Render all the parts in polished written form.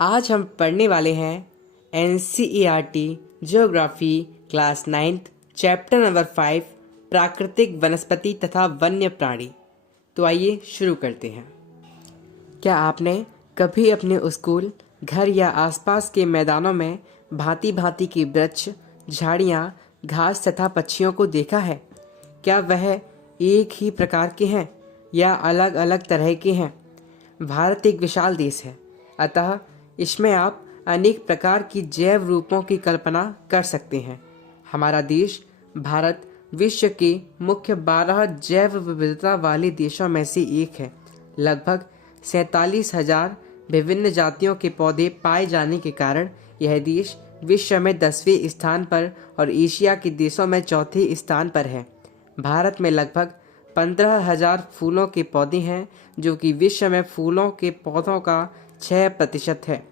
आज हम पढ़ने वाले हैं NCERT geography class 9th chapter number 5 प्राकृतिक वनस्पति तथा वन्य प्राणी। तो आइए शुरू करते हैं। क्या आपने कभी अपने स्कूल, घर या आसपास के मैदानों में भांति भांति के वृक्ष, झाड़ियाँ, घास तथा पक्षियों को देखा है? क्या वह एक ही प्रकार के हैं या अलग अलग तरह के हैं? भारत एक विशाल देश है, अतः इसमें आप अनेक प्रकार की जैव रूपों की कल्पना कर सकते हैं। हमारा देश भारत विश्व के मुख्य 12 जैव विविधता वाले देशों में से एक है। लगभग 47,000 विभिन्न जातियों के पौधे पाए जाने के कारण यह देश विश्व में 10वें स्थान पर और एशिया के देशों में चौथे स्थान पर है। भारत में लगभग 15,000 फूलों के पौधे हैं, जो कि विश्व में फूलों के पौधों का 6% है।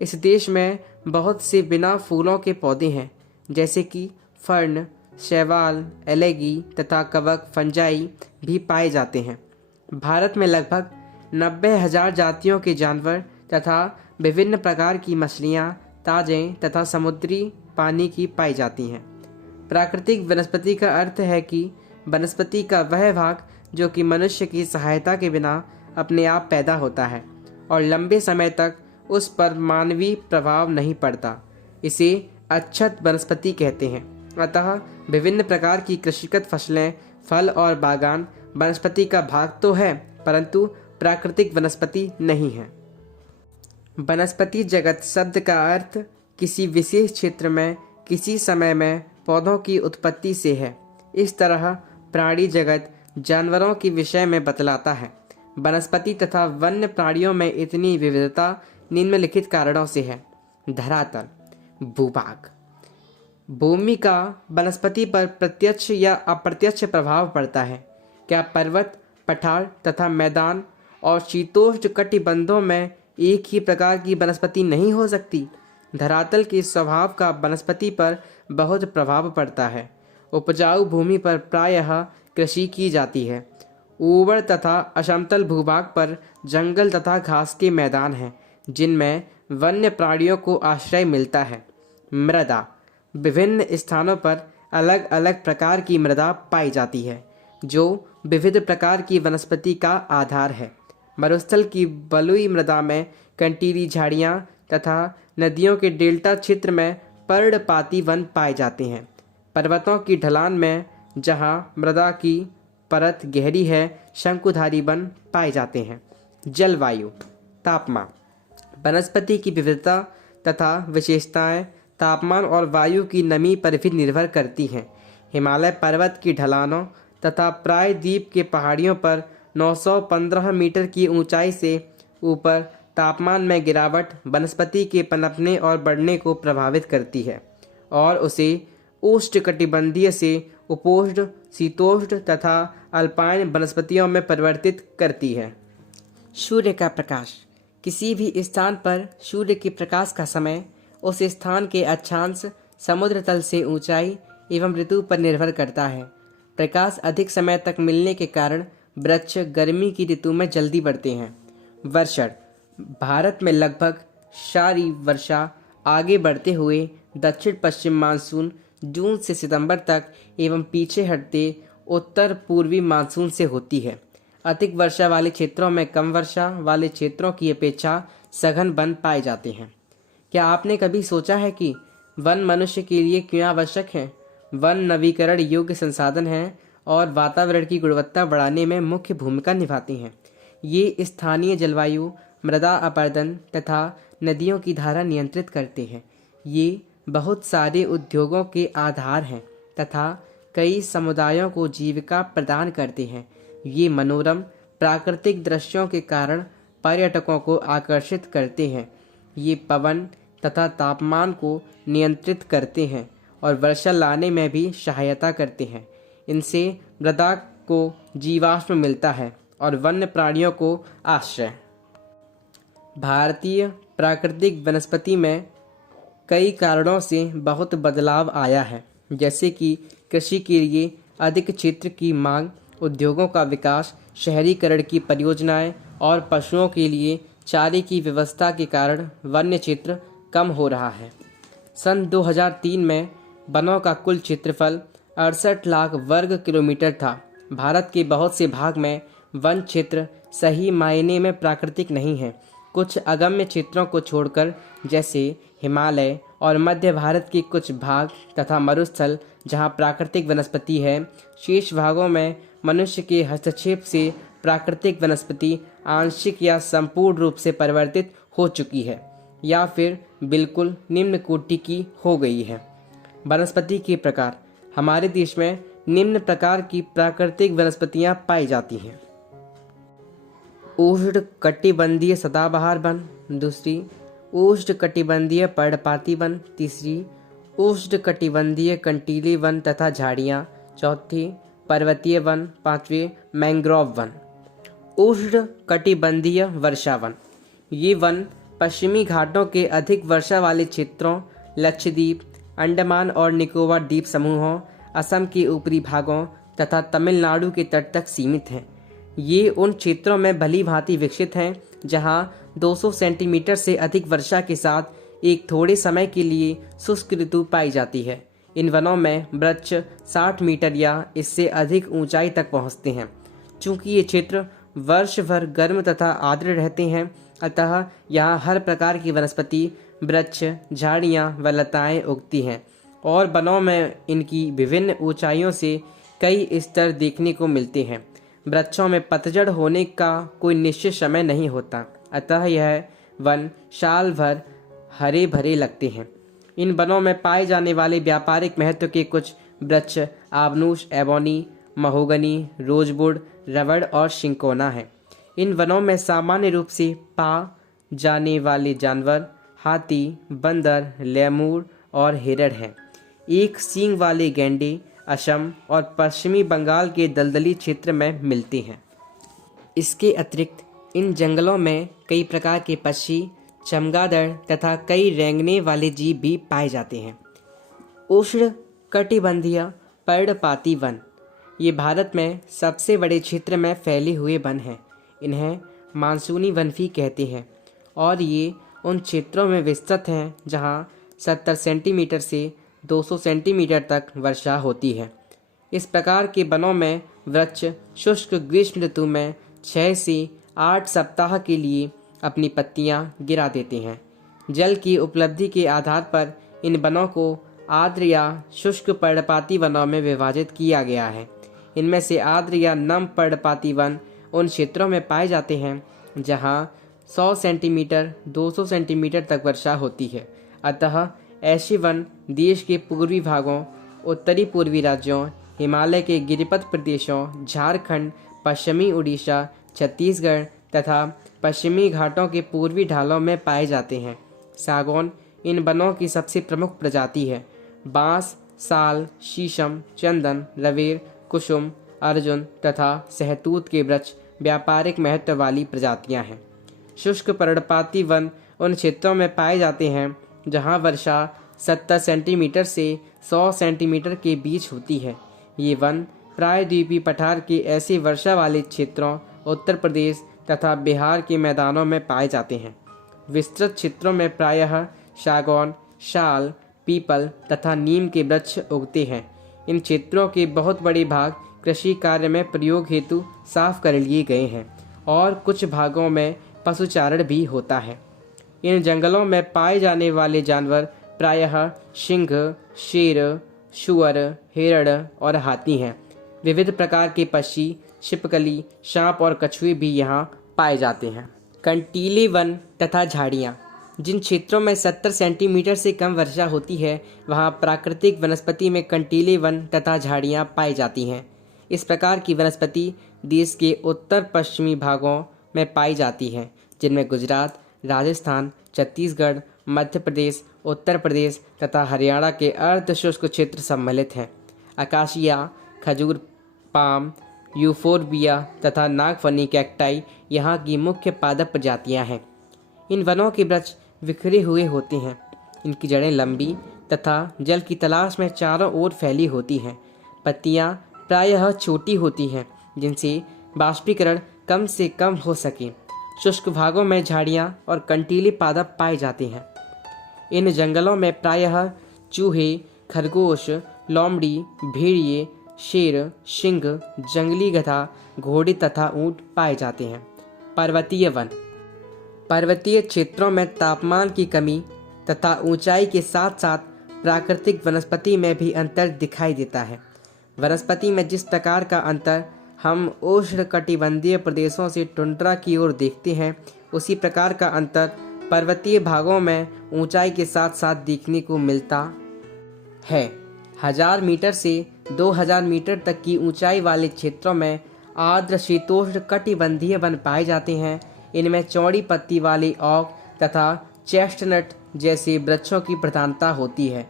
इस देश में बहुत से बिना फूलों के पौधे हैं, जैसे कि फर्न, शैवाल, एलेगी तथा कवक फंजाई भी पाए जाते हैं। भारत में लगभग 90,000 जातियों के जानवर तथा विभिन्न प्रकार की मछलियाँ, ताजे तथा समुद्री पानी की पाई जाती हैं। प्राकृतिक वनस्पति का अर्थ है कि वनस्पति का वह भाग जो कि मनुष्य की सहायता के बिना अपने आप पैदा होता है और लंबे समय तक उस पर मानवीय प्रभाव नहीं पड़ता। इसे अक्षत वनस्पति कहते हैं। अतः विभिन्न प्रकार की कृषिगत फसलें, फल और बागान वनस्पति का भाग तो है, परंतु प्राकृतिक वनस्पति नहीं है। वनस्पति जगत शब्द का अर्थ किसी विशेष क्षेत्र में किसी समय में पौधों की उत्पत्ति से है। इस तरह प्राणी जगत जानवरों के विषय में बतलाता है। वनस्पति तथा वन्य प्राणियों में इतनी विविधता निम्नलिखित कारणों से है। धरातल, भूभाग, भूमि का वनस्पति पर प्रत्यक्ष या अप्रत्यक्ष प्रभाव पड़ता है। क्या पर्वत, पठार तथा मैदान और शीतोष्ण कटिबंधों में एक ही प्रकार की वनस्पति नहीं हो सकती? धरातल के स्वभाव का वनस्पति पर बहुत प्रभाव पड़ता है। उपजाऊ भूमि पर प्रायः कृषि की जाती है। ऊबड़ तथा असमतल भूभाग पर जंगल तथा घास के मैदान हैं, जिनमें वन्य प्राणियों को आश्रय मिलता है। मृदा, विभिन्न स्थानों पर अलग अलग प्रकार की मृदा पाई जाती है, जो विविध प्रकार की वनस्पति का आधार है। मरुस्थल की बलुई मृदा में कंटीली झाड़ियाँ तथा नदियों के डेल्टा क्षेत्र में पर्णपाती वन पाए जाते हैं। पर्वतों की ढलान में जहाँ मृदा की परत गहरी है, शंकुधारी वन पाए जाते हैं। जलवायु, तापमान, वनस्पति की विविधता तथा विशेषताएं तापमान और वायु की नमी पर भी निर्भर करती हैं। हिमालय पर्वत की ढलानों तथा प्रायद्वीप के पहाड़ियों पर 915 मीटर की ऊंचाई से ऊपर तापमान में गिरावट वनस्पति के पनपने और बढ़ने को प्रभावित करती है और उसे उष्णकटिबंधीय से उपोष्ण, शीतोष्ण तथा अल्पाइन वनस्पतियों में परिवर्तित करती है। सूर्य का प्रकाश, किसी भी स्थान पर सूर्य के प्रकाश का समय उस स्थान के अक्षांश, समुद्र तल से ऊंचाई एवं ऋतु पर निर्भर करता है। प्रकाश अधिक समय तक मिलने के कारण वृक्ष गर्मी की ऋतु में जल्दी बढ़ते हैं। वर्षण, भारत में लगभग सारी वर्षा आगे बढ़ते हुए दक्षिण पश्चिम मानसून जून से सितंबर तक एवं पीछे हटते उत्तर पूर्वी मानसून से होती है। अधिक वर्षा वाले क्षेत्रों में कम वर्षा वाले क्षेत्रों की अपेक्षा सघन वन पाए जाते हैं। क्या आपने कभी सोचा है कि वन मनुष्य के लिए क्यों आवश्यक है? वन नवीकरण योग्य संसाधन हैं और वातावरण की गुणवत्ता बढ़ाने में मुख्य भूमिका निभाती हैं। ये स्थानीय जलवायु, मृदा अपरदन तथा नदियों की धारा नियंत्रित करते हैं। ये बहुत सारे उद्योगों के आधार हैं तथा कई समुदायों को जीविका प्रदान करते हैं। ये मनोरम प्राकृतिक दृश्यों के कारण पर्यटकों को आकर्षित करते हैं। ये पवन तथा तापमान को नियंत्रित करते हैं और वर्षा लाने में भी सहायता करते हैं। इनसे मृदा को जीवाश्म मिलता है और वन्य प्राणियों को आश्रय। भारतीय प्राकृतिक वनस्पति में कई कारणों से बहुत बदलाव आया है, जैसे कि कृषि के लिए अधिक क्षेत्र की मांग, उद्योगों का विकास, शहरीकरण की परियोजनाएं और पशुओं के लिए चारे की व्यवस्था के कारण वन्य क्षेत्र कम हो रहा है। सन 2003 में वनों का कुल क्षेत्रफल 68 लाख वर्ग किलोमीटर था। भारत के बहुत से भाग में वन क्षेत्र सही मायने में प्राकृतिक नहीं है। कुछ अगम्य क्षेत्रों को छोड़कर, जैसे हिमालय और मध्य भारत के कुछ भाग तथा मरुस्थल जहां प्राकृतिक वनस्पति है, शेष भागों में मनुष्य के हस्तक्षेप से प्राकृतिक वनस्पति आंशिक या संपूर्ण रूप से परिवर्तित हो चुकी है या फिर बिल्कुल निम्न कोटि की हो गई है। वनस्पति के प्रकार। हमारे देश में निम्न प्रकार की प्राकृतिक वनस्पतियां पाई जाती हैं। उष्णकटिबंधीय सदाबहार वन, दूसरी उष्णकटिबंधीय पर्णपाती वन, तीसरी उष्णकटिबंधीय कंटीले वन तथा झाड़ियाँ, चौथी पर्वतीय वन, पांचवें मैंग्रोव वन। उष्णकटिबंधीय वर्षा वन। ये वन पश्चिमी घाटों के अधिक वर्षा वाले क्षेत्रों, लक्षद्वीप, अंडमान और निकोबार द्वीप समूहों, असम के ऊपरी भागों तथा तमिलनाडु के तट तक सीमित हैं। ये उन क्षेत्रों में भली भांति विकसित हैं जहां 200 सेंटीमीटर से अधिक वर्षा के साथ एक थोड़े समय के लिए शुष्क ऋतु पाई जाती है। इन वनों में वृक्ष 60 मीटर या इससे अधिक ऊंचाई तक पहुंचते हैं। चूंकि ये क्षेत्र वर्ष भर गर्म तथा आर्द्र रहते हैं, अतः यहाँ हर प्रकार की वनस्पति, वृक्ष, झाड़ियाँ व लताएँ उगती हैं और वनों में इनकी विभिन्न ऊंचाइयों से कई स्तर देखने को मिलते हैं। वृक्षों में पतझड़ होने का कोई निश्चित समय नहीं होता, अतः यह वन साल भर हरे भरे लगते हैं। इन वनों में पाए जाने वाले व्यापारिक महत्व के कुछ वृक्ष आबनूस, एबोनी, महोगनी, रोजवुड, रबड़ और शिंकोना हैं। इन वनों में सामान्य रूप से पा जाने वाले जानवर हाथी, बंदर, लेमूर और हिरण हैं। एक सींग वाले गैंडे असम और पश्चिमी बंगाल के दलदली क्षेत्र में मिलते हैं। इसके अतिरिक्त इन जंगलों में कई प्रकार के पक्षी, चमगादड़ तथा कई रेंगने वाले जीव भी पाए जाते हैं। उष्णकटिबंधीय पर्णपाती वन। ये भारत में सबसे बड़े क्षेत्र में फैले हुए वन हैं। इन्हें मानसूनी वन भी कहते हैं और ये उन क्षेत्रों में विस्तृत हैं जहाँ 70 सेंटीमीटर से 200 सेंटीमीटर तक वर्षा होती है। इस प्रकार के वनों में वृक्ष शुष्क ग्रीष्म ऋतु में 6 से 8 सप्ताह के लिए अपनी पत्तियां गिरा देते हैं। जल की उपलब्धि के आधार पर इन वनों को आर्द्र या शुष्क पर्णपाती वनों में विभाजित किया गया है। इनमें से आर्द्र या नम पर्णपाती वन उन क्षेत्रों में पाए जाते हैं जहां 100 सेंटीमीटर 200 सेंटीमीटर तक वर्षा होती है। अतः ऐसे वन देश के पूर्वी भागों, उत्तरी पूर्वी राज्यों, हिमालय के गिरिपथ प्रदेशों, झारखंड, पश्चिमी उड़ीसा, छत्तीसगढ़ तथा पश्चिमी घाटों के पूर्वी ढालों में पाए जाते हैं। सागौन इन वनों की सबसे प्रमुख प्रजाति है। बांस, साल, शीशम, चंदन, रवेर, कुसुम, अर्जुन तथा सहतूत के वृक्ष व्यापारिक महत्व वाली प्रजातियां हैं। शुष्क पर्णपाती वन उन क्षेत्रों में पाए जाते हैं जहां वर्षा 70 सेंटीमीटर से 100 सेंटीमीटर के बीच होती है। ये वन प्रायद्वीपीय पठार के ऐसे वर्षा वाले क्षेत्रों, उत्तर प्रदेश तथा बिहार के मैदानों में पाए जाते हैं। विस्तृत क्षेत्रों में प्रायः सागौन, शाल, पीपल तथा नीम के वृक्ष उगते हैं। इन क्षेत्रों के बहुत बड़े भाग कृषि कार्य में प्रयोग हेतु साफ कर लिए गए हैं और कुछ भागों में पशुचारण भी होता है। इन जंगलों में पाए जाने वाले जानवर प्रायः सिंह, शेर, शुअर, हिरण और हाथी हैं। विविध प्रकार के पक्षी, छिपकली, सांप और कछुए भी यहाँ पाए जाते हैं। कंटीले वन तथा झाड़ियाँ। जिन क्षेत्रों में 70 सेंटीमीटर से कम वर्षा होती है वहाँ प्राकृतिक वनस्पति में कंटीले वन तथा झाड़ियाँ पाई जाती हैं। इस प्रकार की वनस्पति देश के उत्तर पश्चिमी भागों में पाई जाती है, जिनमें गुजरात, राजस्थान, छत्तीसगढ़, मध्य प्रदेश, उत्तर प्रदेश तथा हरियाणा के अर्ध शुष्क क्षेत्र सम्मिलित हैं। अकाशिया, खजूर, पाम, यूफोरबिया तथा नागफनी कैक्टाई यहाँ की मुख्य पादप प्रजातियाँ हैं। इन वनों के वृक्ष बिखरे हुए होते हैं। इनकी जड़ें लंबी तथा जल की तलाश में चारों ओर फैली होती हैं। पत्तियाँ प्रायः छोटी होती हैं जिनसे बाष्पीकरण कम से कम हो सके। शुष्क भागों में झाड़ियाँ और कंटीले पादप पाए जाते हैं। इन जंगलों में प्रायः चूहे, खरगोश, लोमड़ी, भेड़िए, शेर, सिंह, जंगली गधा, घोड़े तथा ऊंट पाए जाते हैं। पर्वतीय वन। पर्वतीय क्षेत्रों में तापमान की कमी तथा ऊंचाई के साथ साथ प्राकृतिक वनस्पति में भी अंतर दिखाई देता है। वनस्पति में जिस प्रकार का अंतर हम उष्णकटिबंधीय प्रदेशों से टुंड्रा की ओर देखते हैं, उसी प्रकार का अंतर पर्वतीय भागों में ऊंचाई के साथ साथ देखने को मिलता है। 1000 मीटर से 2000 मीटर तक की ऊंचाई वाले क्षेत्रों में आर्द्र शीतोष्ण कटिबंधीय वन पाए जाते हैं। इनमें चौड़ी पत्ती वाले ओक तथा चेस्टनट जैसे वृक्षों की प्रधानता होती है।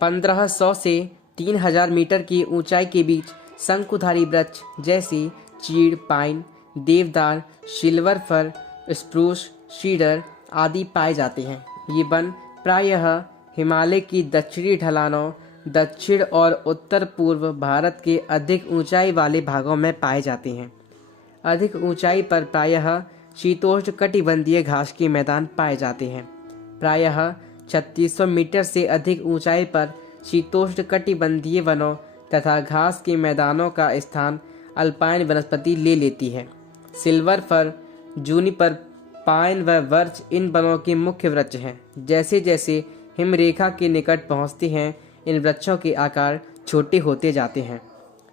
1500 से 3000 मीटर की ऊंचाई के बीच शंकुधारी वृक्ष जैसे चीड़, पाइन, देवदार, सिल्वर फर, स्प्रूस, सीडर आदि पाए जाते हैं। ये वन प्रायः हिमालय की दक्षिणी ढलानों, दक्षिण और उत्तर पूर्व भारत के अधिक ऊंचाई वाले भागों में पाए जाते हैं। अधिक ऊंचाई पर प्रायः शीतोष्ण कटिबंधीय घास के मैदान पाए जाते हैं। प्रायः 3600 मीटर से अधिक ऊंचाई पर शीतोष्ण कटिबंधीय वनों तथा घास के मैदानों का स्थान अल्पाइन वनस्पति ले लेती है। सिल्वर फर, जूनिपर, पाइन व बर्च इन वनों के मुख्य वृक्ष हैं। जैसे जैसे हिमरेखा के निकट पहुंचते हैं, इन वृक्षों के आकार छोटे होते जाते हैं।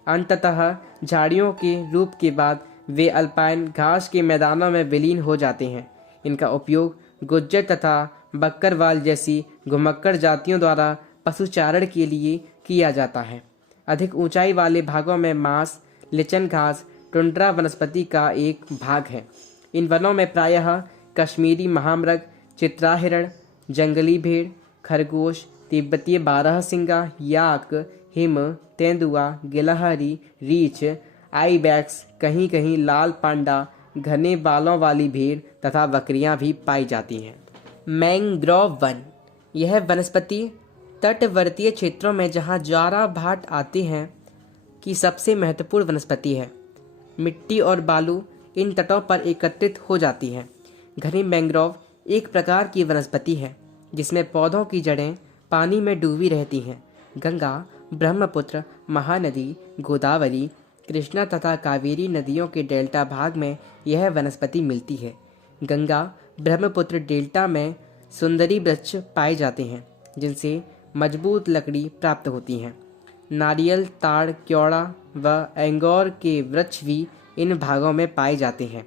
अंततः झाड़ियों के रूप के बाद वे अल्पाइन घास के मैदानों में विलीन हो जाते हैं। इनका उपयोग गुज्जर तथा बक्करवाल जैसी घुमक्कड़ जातियों द्वारा पशुचारण के लिए किया जाता है। अधिक ऊंचाई वाले भागों में मांस, लिचन घास, टुंड्रा वनस्पति का एक भाग है। इन वनों में प्रायः कश्मीरी महामृग, चित्रा हिरण, जंगली भेड़, खरगोश, तिब्बतीय बारहसिंगा, याक, हिम, तेंदुआ, गिलहरी, रीछ, आइबैक्स, कहीं कहीं लाल पांडा, घने बालों वाली भेड़ तथा बकरियां भी पाई जाती हैं। Mangrove one. यह वनस्पति तटवर्तीय क्षेत्रों में जहां ज्वारा भाट आते हैं की सबसे महत्वपूर्ण वनस्पति है। मिट्टी और बालू इन तटों पर एकत्रित हो जाती है। घनी मैंग्रोव एक प्रकार की वनस्पति है जिसमें पौधों की जड़ें पानी में डूबी रहती हैं। गंगा, ब्रह्मपुत्र, महानदी, गोदावरी, कृष्णा तथा कावेरी नदियों के डेल्टा भाग में यह वनस्पति मिलती है। गंगा ब्रह्मपुत्र डेल्टा में सुंदरी वृक्ष पाए जाते हैं जिनसे मजबूत लकड़ी प्राप्त होती है। नारियल, ताड़, क्योड़ा व एंगोर के वृक्ष भी इन भागों में पाए जाते हैं।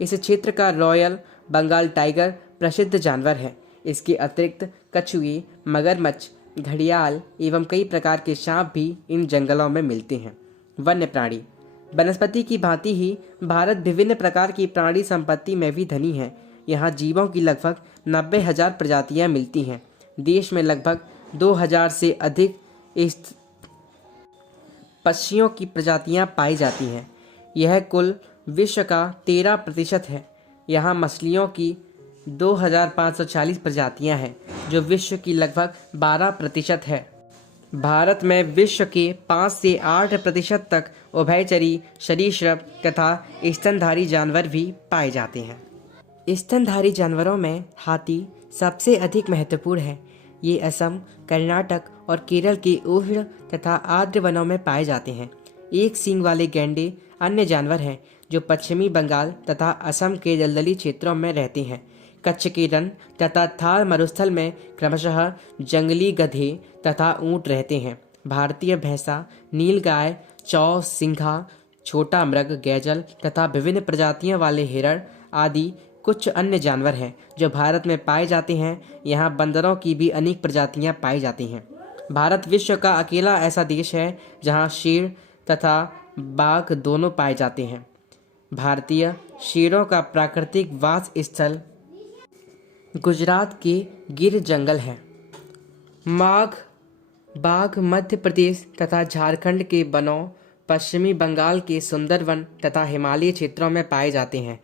इस क्षेत्र का रॉयल बंगाल टाइगर प्रसिद्ध जानवर है। इसके अतिरिक्त कछुए, मगरमच्छ, घड़ियाल एवं कई प्रकार के सांप भी इन जंगलों में मिलते हैं। वन्य प्राणी। वनस्पति की भांति ही भारत विभिन्न प्रकार की प्राणी संपत्ति में भी धनी है। यहाँ जीवों की लगभग 90,000 प्रजातियाँ मिलती हैं। देश में लगभग 2000 से अधिक पक्षियों की प्रजातियाँ पाई जाती हैं। यह कुल विश्व का 13% है। यहाँ मछलियों की 2540 प्रजातियाँ हैं जो विश्व की लगभग 12% है। भारत में विश्व के 5 से 8% तक उभयचरी सरीसृप तथा स्तनधारी जानवर भी पाए जाते हैं। स्तनधारी जानवरों में हाथी सबसे अधिक महत्वपूर्ण है। ये असम, कर्नाटक और केरल के उष्ण तथा आर्द्र वनों में पाए जाते हैं। एक सींग वाले गैंडे अन्य जानवर हैं जो पश्चिमी बंगाल तथा असम के दलदली क्षेत्रों में रहते हैं। कच्छ के रण तथा थार मरुस्थल में क्रमशः जंगली गधे तथा ऊंट रहते हैं। भारतीय भैंसा, नीलगाय, चौ, सिंघा, छोटा मृग, गैजल तथा विभिन्न प्रजातियों वाले हिरण आदि कुछ अन्य जानवर हैं जो भारत में पाए जाते हैं। यहाँ बंदरों की भी अनेक प्रजातियाँ पाई जाती हैं। भारत विश्व का अकेला ऐसा देश है जहाँ शेर तथा बाघ दोनों पाए जाते हैं। भारतीय शेरों का प्राकृतिक वास स्थल गुजरात के गिर जंगल है। बाघ मध्य प्रदेश तथा झारखंड के वनों, पश्चिमी बंगाल के सुंदरवन तथा हिमालयी क्षेत्रों में पाए जाते हैं।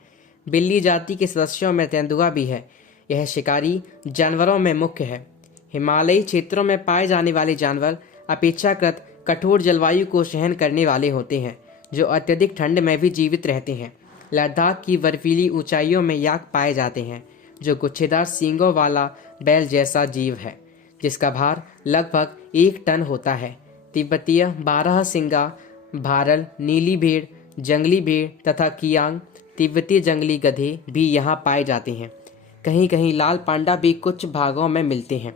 बिल्ली जाति के सदस्यों में तेंदुआ भी है। यह शिकारी जानवरों में मुख्य है। हिमालयी क्षेत्रों में पाए जाने वाले जानवर अपेक्षाकृत कठोर जलवायु को सहन करने वाले होते हैं जो अत्यधिक ठंड में भी जीवित रहते हैं। लद्दाख की बर्फीली ऊंचाइयों में याक पाए जाते हैं, जो गुच्छेदार सींगों वाला बैल जैसा जीव है जिसका भार लगभग 1 टन होता है। तिब्बतीय 12 सिंगा, भारल, नीली भेड़, जंगली भेड़ तथा कियांग तिब्बती जंगली गधे भी यहाँ पाए जाते हैं। कहीं कहीं लाल पांडा भी कुछ भागों में मिलते हैं।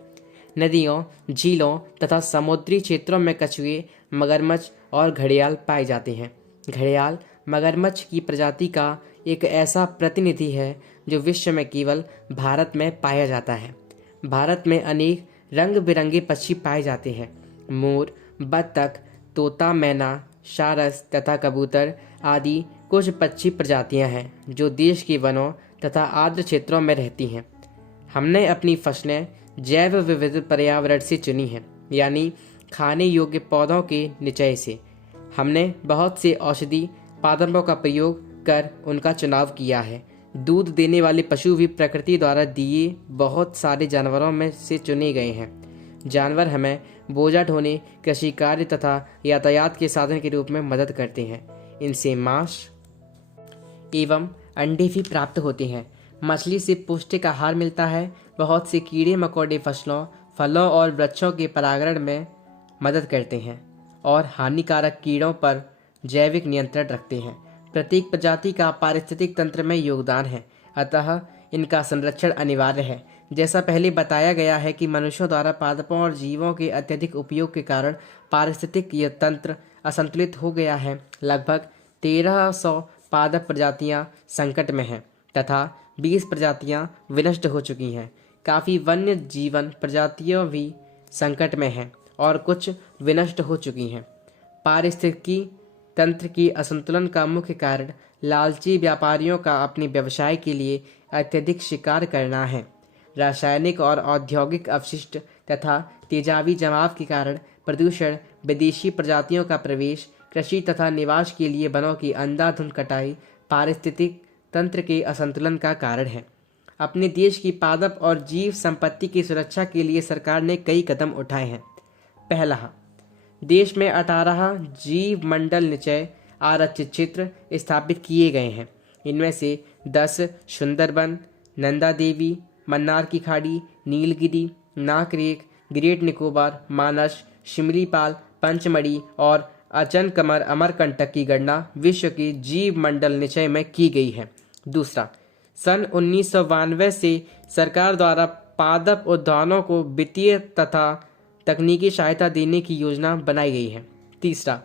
नदियों, झीलों तथा समुद्री क्षेत्रों में कछुए, मगरमच्छ और घड़ियाल पाए जाते हैं। घड़ियाल मगरमच्छ की प्रजाति का एक ऐसा प्रतिनिधि है जो विश्व में केवल भारत में पाया जाता है। भारत में अनेक रंग बिरंगे पक्षी पाए जाते हैं। मोर, बत्तख, तोता, मैना, सारस तथा कबूतर आदि कुछ पक्षी प्रजातियां हैं जो देश के वनों तथा आर्द्र क्षेत्रों में रहती हैं। हमने अपनी फसलें जैव विविध पर्यावरण से चुनी हैं, यानी खाने योग्य पौधों के निचय से। हमने बहुत से औषधि पादपों का प्रयोग कर उनका चुनाव किया है। दूध देने वाले पशु भी प्रकृति द्वारा दिए बहुत सारे जानवरों में से चुने गए हैं। जानवर हमें बोझा ढोने, कृषि कार्य तथा यातायात के साधन के रूप में मदद करते हैं। इनसे मांस एवं अंडे भी प्राप्त होते हैं। मछली से पौष्टिक आहार मिलता है। बहुत से कीड़े मकोड़े फसलों, फलों और वृक्षों के परागण में मदद करते हैं और हानिकारक कीड़ों पर जैविक नियंत्रण रखते हैं। प्रत्येक प्रजाति का पारिस्थितिक तंत्र में योगदान है, अतः इनका संरक्षण अनिवार्य है। जैसा पहले बताया गया है कि मनुष्यों द्वारा पादपों और जीवों के अत्यधिक उपयोग के कारण पारिस्थितिक यह तंत्र असंतुलित हो गया है। लगभग 1300 पादप प्रजातियां संकट में हैं तथा 20 प्रजातियां विनष्ट हो चुकी हैं। काफ़ी वन्य जीवन प्रजातियां भी संकट में हैं और कुछ विनष्ट हो चुकी हैं। पारिस्थितिकी तंत्र की असंतुलन का मुख्य कारण लालची व्यापारियों का अपने व्यवसाय के लिए अत्यधिक शिकार करना है। रासायनिक और औद्योगिक अपशिष्ट तथा तेजाबी जमाव के कारण प्रदूषण, विदेशी प्रजातियों का प्रवेश, कृषि तथा निवास के लिए वनों की अंधाधुंध कटाई पारिस्थितिक तंत्र के असंतुलन का कारण है। अपने देश की पादप और जीव संपत्ति की सुरक्षा के लिए सरकार ने कई कदम उठाए हैं। पहला, देश में 18 जीव मंडल निचय आरक्षित क्षेत्र स्थापित किए गए हैं। इनमें से 10 सुंदरबन, नंदा देवी, मन्नार की खाड़ी, नीलगिरी, नाकरेक, ग्रेट निकोबार, मानस, शिमलीपाल, पंचमढ़ी और अचनकमर अमरकंटक की गणना विश्व के जीव मंडल निचय में की गई है। दूसरा, सन 1992 से सरकार द्वारा पादप उद्यानों को वित्तीय तथा तकनीकी सहायता देने की योजना बनाई गई है। तीसरा,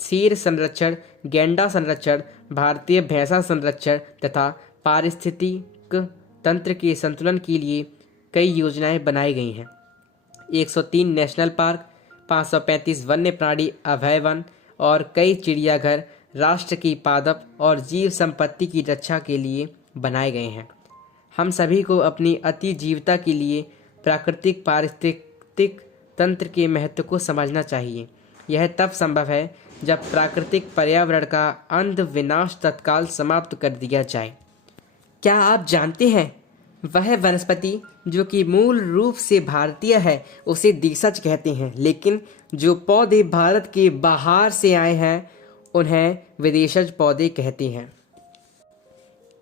शेर संरक्षण, गैंडा संरक्षण, भारतीय भैंसा संरक्षण तथा पारिस्थितिक तंत्र के संतुलन के लिए कई योजनाएं बनाई गई हैं। 103 नेशनल पार्क, 535 वन्य प्राणी अभय वन और कई चिड़ियाघर राष्ट्र की पादप और जीव संपत्ति की रक्षा के लिए बनाए गए हैं। हम सभी को अपनी अतिजीवता के लिए प्राकृतिक पारिस्थितिक तंत्र के महत्व को समझना चाहिए। यह तब संभव है जब प्राकृतिक पर्यावरण का अंध विनाश तत्काल समाप्त कर दिया जाए। क्या आप जानते हैं, वह वनस्पति जो कि मूल रूप से भारतीय है उसे देशज कहते हैं, लेकिन जो पौधे भारत के बाहर से आए हैं उन्हें विदेशज पौधे कहते हैं।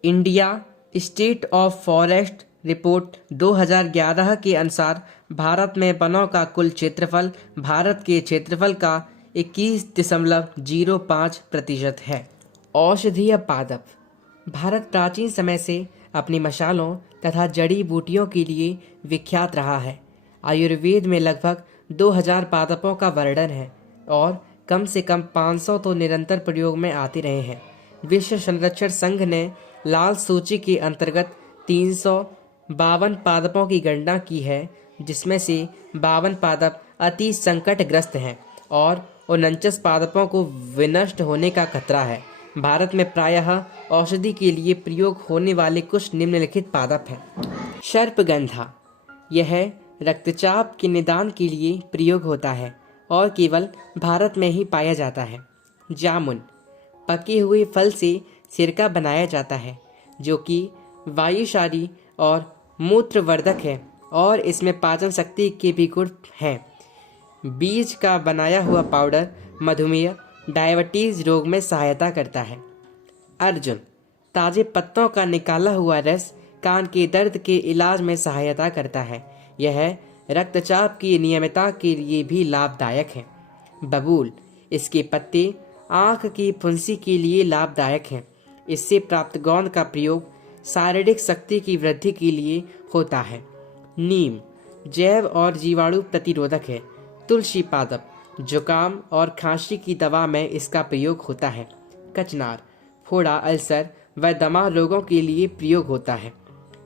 India state of forest report 2011 के अनुसार भारत में वनों का कुल क्षेत्रफल भारत के क्षेत्रफल का 21.05% है। औषधीय पादप, भारत प्राचीन समय से अपनी मसालों तथा जड़ी बूटियों के लिए विख्यात रहा है। आयुर्वेद में लगभग 2000 पादपों का वर्णन है और कम से कम 500 तो निरंतर प्रयोग में आते रहे हैं। विश्व संरक्षण संघ ने लाल सूची के अंतर्गत 352 पादपों की गणना की है, जिसमें से 52 पादप अति संकटग्रस्त हैं और 49 पादपों को विनष्ट होने का खतरा है। भारत में प्रायः औषधि के लिए प्रयोग होने वाले कुछ निम्नलिखित पादप हैं। सर्पगंधा, यह रक्तचाप के निदान के लिए प्रयोग होता है और केवल भारत में ही पाया जाता है। जामुन, पके हुए फल से सिरका बनाया जाता है जो कि वायुशारी और मूत्रवर्धक है और इसमें पाचन शक्ति के भी गुण हैं। बीज का बनाया हुआ पाउडर मधुमेह, डायबिटीज रोग में सहायता करता है। अर्जुन, ताजे पत्तों का निकाला हुआ रस कान के दर्द के इलाज में सहायता करता है। यह रक्तचाप की नियमितता के लिए भी लाभदायक है। बबूल, इसके पत्ते आँख की फुंसी के लिए लाभदायक हैं। इससे प्राप्त गोंद का प्रयोग शारीरिक शक्ति की वृद्धि के लिए होता है। नीम जैव और जीवाणु प्रतिरोधक है। तुलसी पादप, जुकाम और खांसी की दवा में इसका प्रयोग होता है। कचनार, फोड़ा, अल्सर व दमा रोगों के लिए प्रयोग होता है।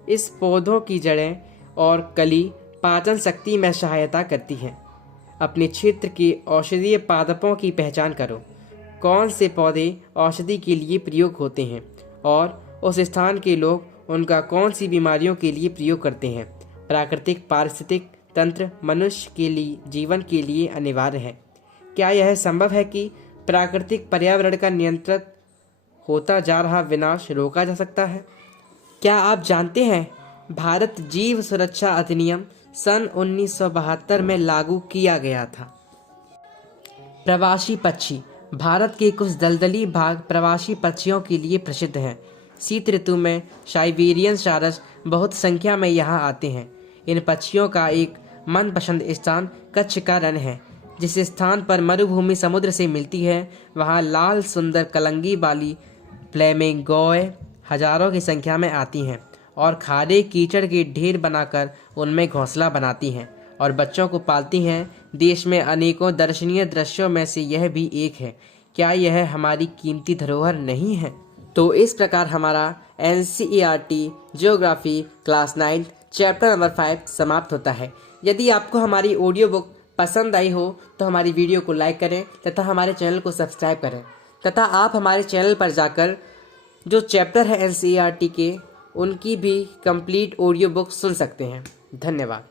इस पौधों की जड़ें और कली पाचन शक्ति में सहायता करती हैं। अपने क्षेत्र के औषधीय पादपों की पहचान करो। कौन से पौधे औषधि के लिए प्रयोग होते हैं और उस स्थान के लोग उनका कौन सी बीमारियों के लिए प्रयोग करते हैं। प्राकृतिक पारिस्थितिक तंत्र मनुष्य के लिए जीवन के लिए अनिवार्य है। क्या यह संभव है कि प्राकृतिक पर्यावरण का नियंत्रित होता जा रहा विनाश रोका जा सकता है? क्या आप जानते हैं भारत जीव सुरक्षा अधिनियम सन 1972 में लागू किया गया था। प्रवासी पक्षी, भारत के कुछ दलदली भाग प्रवासी पक्षियों के लिए प्रसिद्ध हैं। शीत ऋतु में साइबेरियन सारस बहुत संख्या में यहाँ आते हैं। इन पक्षियों का एक मनपसंद स्थान कच्छ का रण है। जिस स्थान पर मरुभूमि समुद्र से मिलती है वहाँ लाल सुंदर कलंगी वाली फ्लेमिंगोए हजारों की संख्या में आती हैं और खारे कीचड़ के ढेर बनाकर उनमें घोंसला बनाती हैं और बच्चों को पालती हैं। देश में अनेकों दर्शनीय दृश्यों में से यह भी एक है। क्या यह हमारी कीमती धरोहर नहीं है? तो इस प्रकार हमारा NCERT geography class 9 chapter number 5 समाप्त होता है। यदि आपको हमारी ऑडियो बुक पसंद आई हो तो हमारी वीडियो को लाइक करें तथा हमारे चैनल को सब्सक्राइब करें तथा आप हमारे चैनल पर जाकर जो चैप्टर है NCERT के उनकी भी कंप्लीट ऑडियो बुक सुन सकते हैं। धन्यवाद।